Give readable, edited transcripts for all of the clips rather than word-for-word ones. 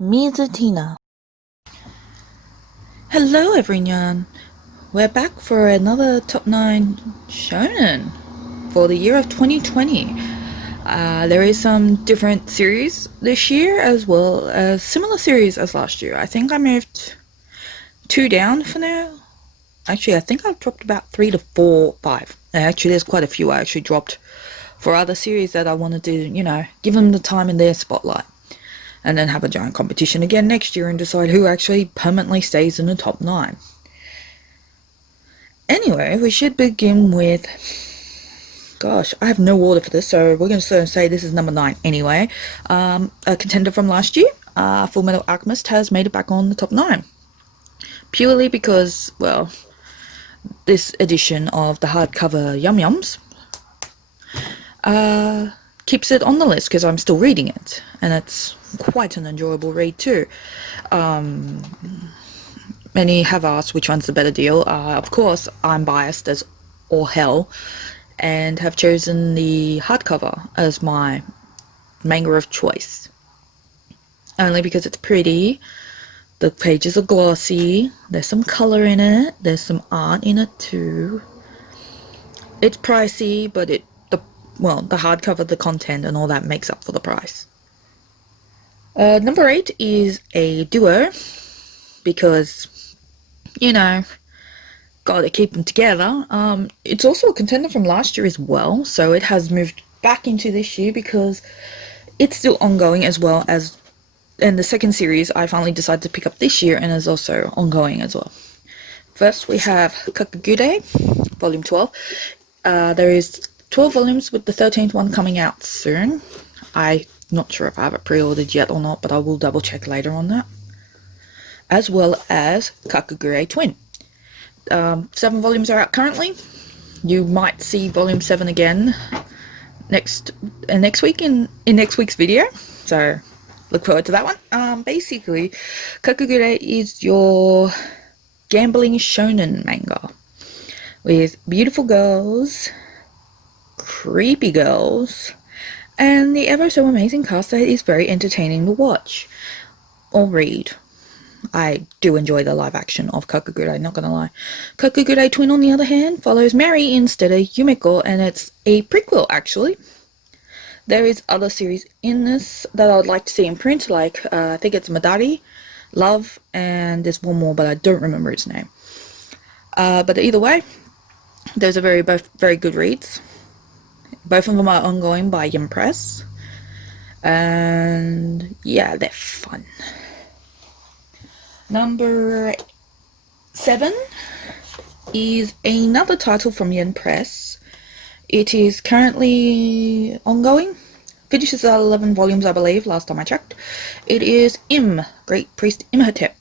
Mizutina. Hello everyone, we're back for another top 9 Shonen for the year of 2020. There is some different series this year as well as similar series as last year. I think I moved 2 down for now. Actually, I think I've dropped about 3 to 4, 5. Actually, there's quite a few I actually dropped for other series that I wanted to, give them the time in their spotlight. And then have a giant competition again next year and decide who actually permanently stays in the top 9. Anyway, we should begin with... Gosh, I have no order for this, so we're going to say this is number 9 anyway. A contender from last year, Full Metal Alchemist, has made it back on the top 9. Purely because, well, this edition of the hardcover Yum Yums keeps it on the list because I'm still reading it, and it's quite an enjoyable read too. Many have asked which one's the better deal. Of course, I'm biased as all hell and have chosen the hardcover as my manga of choice. Only because it's pretty, the pages are glossy, there's some colour in it, there's some art in it too. It's pricey, but the hardcover, the content and all that makes up for the price. Number 8 is a duo because, gotta keep them together. It's also a contender from last year as well, so it has moved back into this year because it's still ongoing as well as, and the second series I finally decided to pick up this year and is also ongoing as well. First we have Kakagure, volume 12. There is 12 volumes with the 13th one coming out soon. I'm not sure if I have it pre-ordered yet or not, but I will double check later on that. As well as Kakagure Twin. 7 volumes are out currently. You might see volume 7 again next week in next week's video, so look forward to that one. Basically, Kakagure is your gambling shonen manga with beautiful girls, creepy girls, and the ever so amazing cast that is very entertaining to watch or read. I do enjoy the live action of Kakagure, not gonna lie. Kakagure Twin, on the other hand, follows Mary instead of Yumeko, and it's a prequel actually. There is other series in this that I would like to see in print, like I think it's Madari, Love, and there's one more, but I don't remember its name. But either way, those are both very good reads. Both of them are ongoing by Yum Press, and yeah, they're fun. Number 7 is another title from Yen Press. It is currently ongoing. Finishes at 11 volumes, I believe, last time I checked. It is Great Priest Imhotep.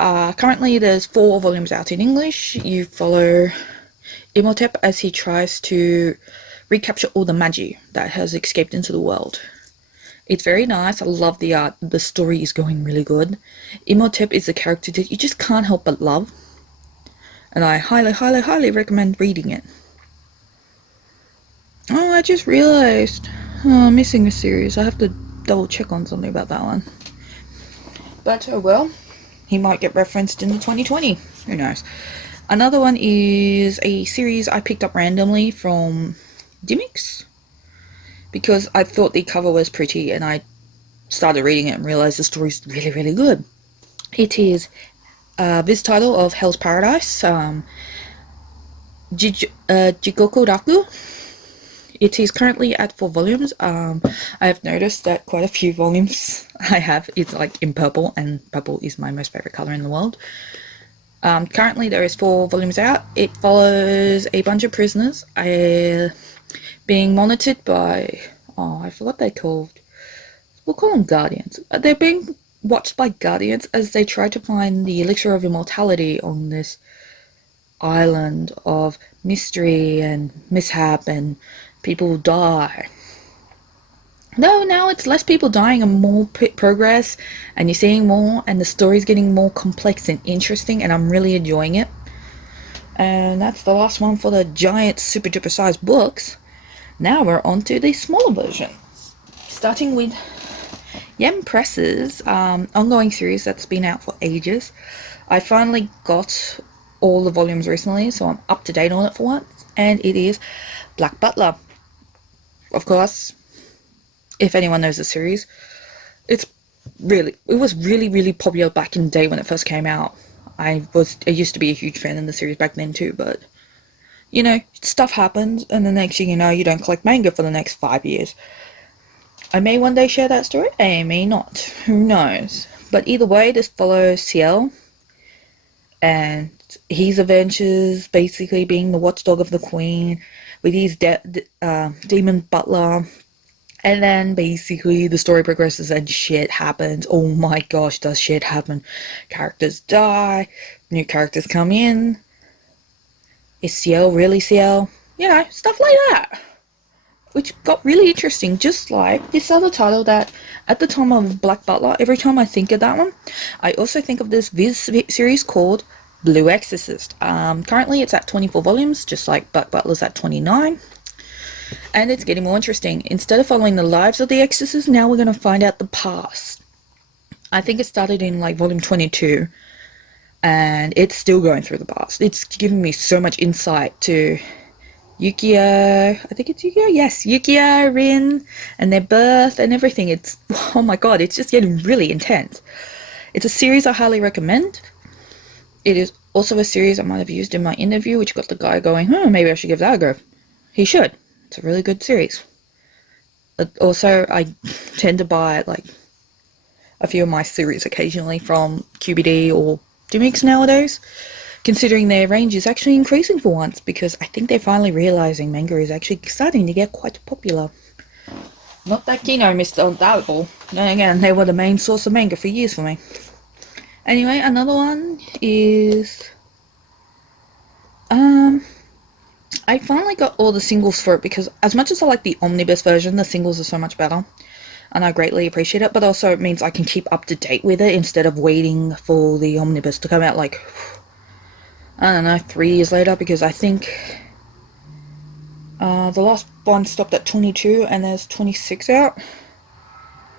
Currently there's 4 volumes out in English. You follow Imhotep as he tries to recapture all the magi that has escaped into the world. It's very nice. I love the art. The story is going really good. Imhotep is a character that you just can't help but love, and I highly, highly, highly recommend reading it. Oh, I just realized I'm missing a series. I have to double check on something about that one. But oh well, he might get referenced in the 2020. Who knows? Another one is a series I picked up randomly from Dimmix because I thought the cover was pretty, and I started reading it and realized the story's really, really good. It is this title of Hell's Paradise, Jigoku Raku. It is currently at 4 volumes. I have noticed that quite a few volumes I have is like in purple, and purple is my most favorite color in the world. Currently there is 4 volumes out. It follows a bunch of prisoners being monitored by, I forgot they're called. We'll call them guardians. They're being watched by guardians as they try to find the elixir of immortality on this island of mystery and mishap, and people die. No, now it's less people dying and more progress, and you're seeing more, and the story's getting more complex and interesting, and I'm really enjoying it. And that's the last one for the giant super duper sized books. Now we're on to the smaller version, starting with Yen Press's ongoing series that's been out for ages. I finally got all the volumes recently, so I'm up to date on it for once, and it is Black Butler. Of course, if anyone knows the series, it was really popular back in the day when it first came out. I used to be a huge fan of the series back then too, but stuff happens, and the next thing you know, you don't collect manga for the next 5 years. I may one day share that story, I may not. Who knows? But either way, this follows Ciel and his adventures, basically being the watchdog of the queen with his demon butler. And then basically the story progresses and shit happens. Oh my gosh, does shit happen? Characters die, new characters come in. Is Ciel really Ciel? Stuff like that. Which got really interesting, just like this other title that, at the time of Black Butler, every time I think of that one, I also think of this Viz series called Blue Exorcist. Currently it's at 24 volumes, just like Black Butler's at 29. And it's getting more interesting. Instead of following the lives of the exorcists, now we're going to find out the past. I think it started in like volume 22, and it's still going through the past. It's giving me so much insight to Yukio, I think it's Yukio? Yes, Yukio, Rin, and their birth and everything. Oh my god, it's just getting really intense. It's a series I highly recommend. It is also a series I might have used in my interview, which got the guy going, maybe I should give that a go. He should. It's a really good series. But also, I tend to buy like a few of my series occasionally from QBD or Dimix nowadays, considering their range is actually increasing for once, because I think they're finally realizing manga is actually starting to get quite popular. Not that Kino missed on that ball. Then again, they were the main source of manga for years for me. Anyway, another one is I finally got all the singles for it, because as much as I like the omnibus version, the singles are so much better, and I greatly appreciate it. But also it means I can keep up to date with it instead of waiting for the omnibus to come out like, I don't know, 3 years later, because I think the last one stopped at 22 and there's 26 out.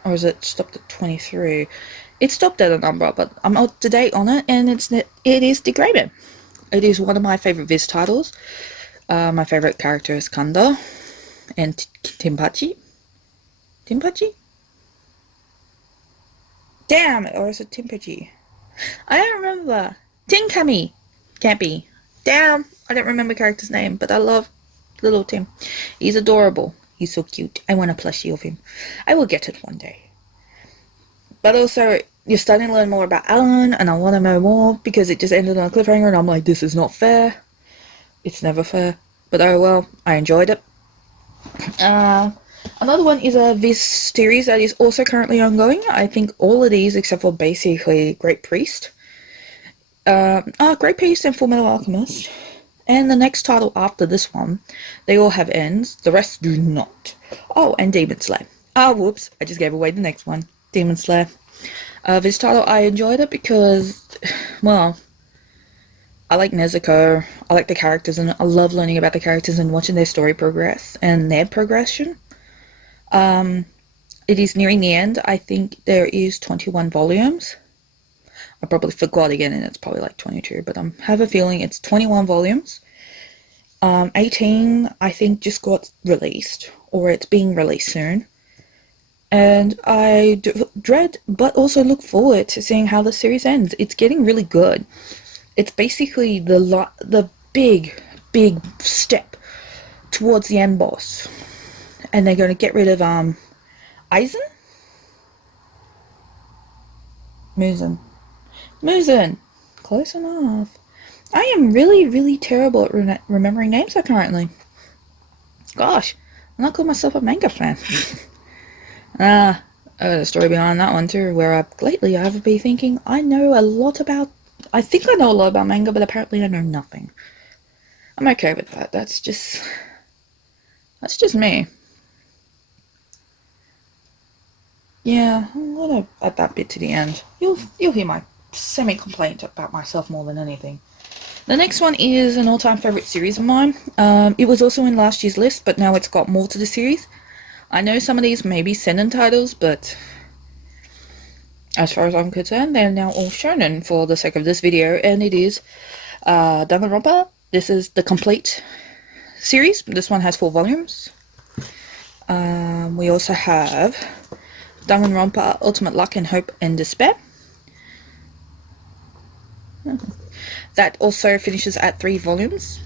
Or is it stopped at 23? It stopped at a number, but I'm up to date on it, and it is degraded. It is one of my favourite Viz titles. My favourite character is Kanda and Timpachi. Timpachi? Damn it, or is it Timpachi? I don't remember. Tinkami. Can't be. Damn, I don't remember character's name, but I love little Tim. He's adorable. He's so cute. I want a plushie of him. I will get it one day. But also, you're starting to learn more about Alan, and I want to know more, because it just ended on a cliffhanger, and I'm like, this is not fair. It's never fair. But oh well, I enjoyed it. Another one is a Viz series that is also currently ongoing. I think all of these, except for basically Great Priest, Great Priest and Fullmetal Alchemist, and the next title after this one, they all have ends. The rest do not. Oh, and Demon Slayer. Whoops, I just gave away the next one. Demon Slayer. This title, I enjoyed it because, well, I like Nezuko, I like the characters, and I love learning about the characters and watching their story progress and their progression. It is nearing the end. I think there is 21 volumes. I probably forgot again, and it's probably like 22, but I have a feeling it's 21 volumes. 18, I think, just got released, or it's being released soon. And I dread, but also look forward to seeing how the series ends. It's getting really good. It's basically the big step towards the end boss. And they're going to get rid of, Aizen? Muzen. Close enough. I am really terrible at remembering names currently. Gosh, I'm not calling myself a manga fan. I got a story behind that one too, where lately I've been thinking I think I know a lot about manga, but apparently I know nothing. I'm okay with that. That's just me. Yeah, I'm gonna add that bit to the end. You'll hear my semi-complaint about myself more than anything. The next one is an all-time favourite series of mine. It was also in last year's list, but now it's got more to the series. I know some of these may be Seinen titles, but As far as I'm concerned, they're now all shonen for the sake of this video, and it is Danganronpa. This is the complete series. This one has 4 volumes. We also have Danganronpa Ultimate Luck and Hope and Despair. That also finishes at 3 volumes.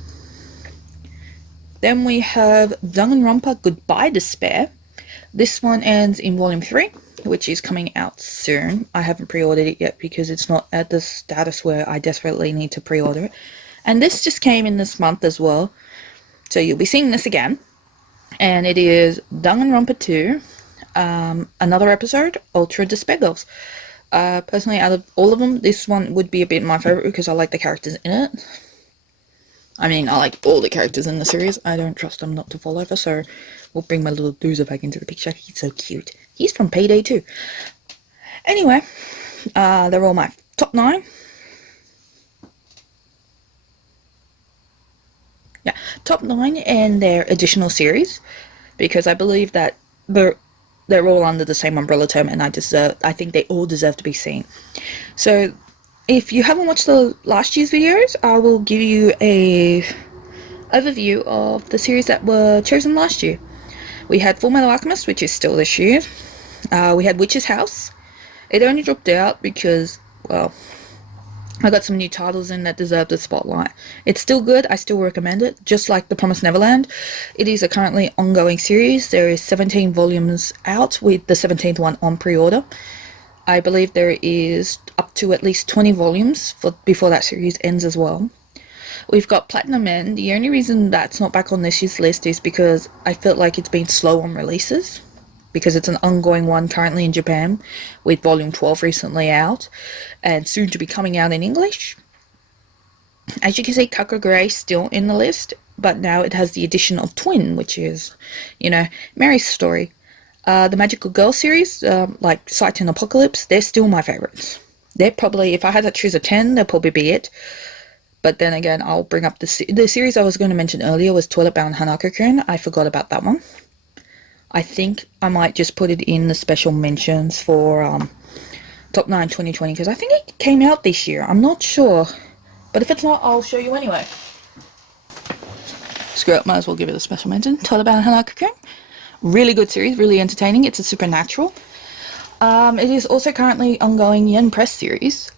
Then we have Danganronpa Goodbye Despair. This one ends in volume 3, which is coming out soon. I haven't pre-ordered it yet because it's not at the status where I desperately need to pre-order it. And this just came in this month as well, so you'll be seeing this again. And it is Danganronpa 2, another episode, Ultra Despair Girls. Personally, out of all of them, this one would be a bit my favorite because I like the characters in it. I mean, I like all the characters in the series. I don't trust them not to fall over, so we'll bring my little Doozer back into the picture. He's so cute. He's from Payday too. Anyway, they're all my top 9. Yeah, top 9 and their additional series, because I believe that they're all under the same umbrella term, and I think they all deserve to be seen. So if you haven't watched the last year's videos, I will give you a overview of the series that were chosen last year. We had Fullmetal Alchemist, which is still this year. We had Witch's House. It only dropped out because, well, I got some new titles in that deserve the spotlight. It's still good. I still recommend it. Just like The Promised Neverland, it is a currently ongoing series. There is 17 volumes out, with the 17th one on pre-order. I believe there is up to at least 20 volumes before that series ends as well. We've got Platinum Men. The only reason that's not back on this year's list is because I felt like it's been slow on releases, because it's an ongoing one currently in Japan, with volume 12 recently out and soon to be coming out in English. As you can see, Kakagure is still in the list, but now it has the addition of Twin, which is, Mary's story. The Magical Girl series, like Sight and Apocalypse, they're still my favorites. They're probably, if I had to choose a 10, they'll probably be it. But then again, I'll bring up the series I was going to mention earlier was Toilet Bound Hanako-kun. I forgot about that one. I think I might just put it in the special mentions for Top 9 2020, because I think it came out this year. I'm not sure. But if it's not, I'll show you anyway. Screw it, might as well give it a special mention. Toilet Bound Hanako-kun. Really good series, really entertaining. It's a supernatural. It is also currently ongoing Yen Press series.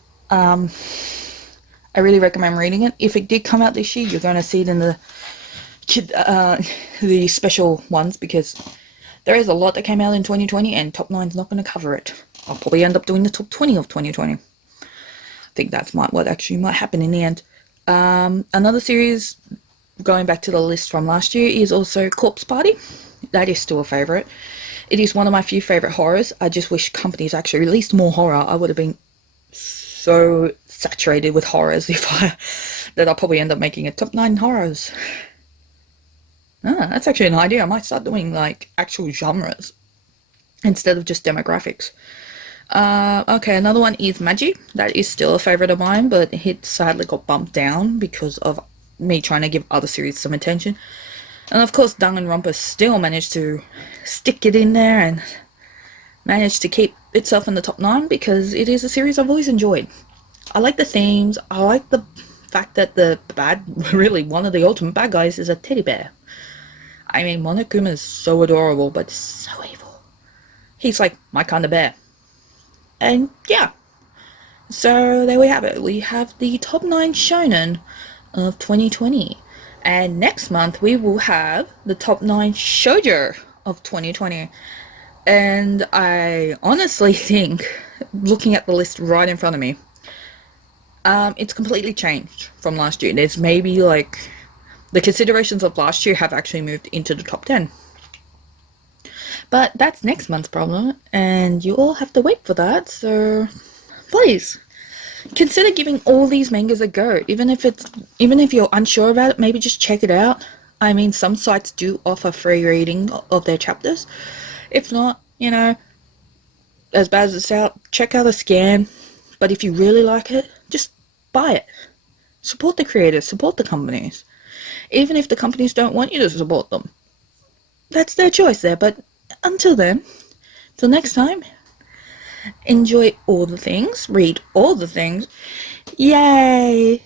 I really recommend reading it. If it did come out this year, you're going to see it in the special ones, because there is a lot that came out in 2020 and Top 9's not going to cover it. I'll probably end up doing the Top 20 of 2020. I think that's what actually might happen in the end. Another series, going back to the list from last year, is also Corpse Party. That is still a favourite. It is one of my few favourite horrors. I just wish companies actually released more horror. I would have been so saturated with horrors that I'll probably end up making a Top 9 horrors. That's actually an idea. I might start doing like actual genres instead of just demographics. Okay, another one is Magi. That is still a favourite of mine, but it sadly got bumped down because of me trying to give other series some attention. And of course, Danganronpa still managed to stick it in there and managed to keep itself in the top 9 because it is a series I've always enjoyed. I like the themes. I like the fact that really one of the ultimate bad guys is a teddy bear. I mean, Monokuma is so adorable, but so evil. He's like my kind of bear. And yeah. So there we have it. We have the top 9 shonen of 2020. And next month we will have the top 9 shoujo of 2020. And I honestly think, looking at the list right in front of me, it's completely changed from last year. There's maybe like the considerations of last year have actually moved into the top 10. But that's next month's problem, and you all have to wait for that, so please consider giving all these mangas a go. Even if you're unsure about it, maybe just check it out. I mean, some sites do offer free reading of their chapters. If not, as bad as it's out, check out a scan. But if you really like it, just buy it. Support the creators, support the companies. Even if the companies don't want you to support them. That's their choice there, but until then, till next time, enjoy all the things, read all the things. Yay!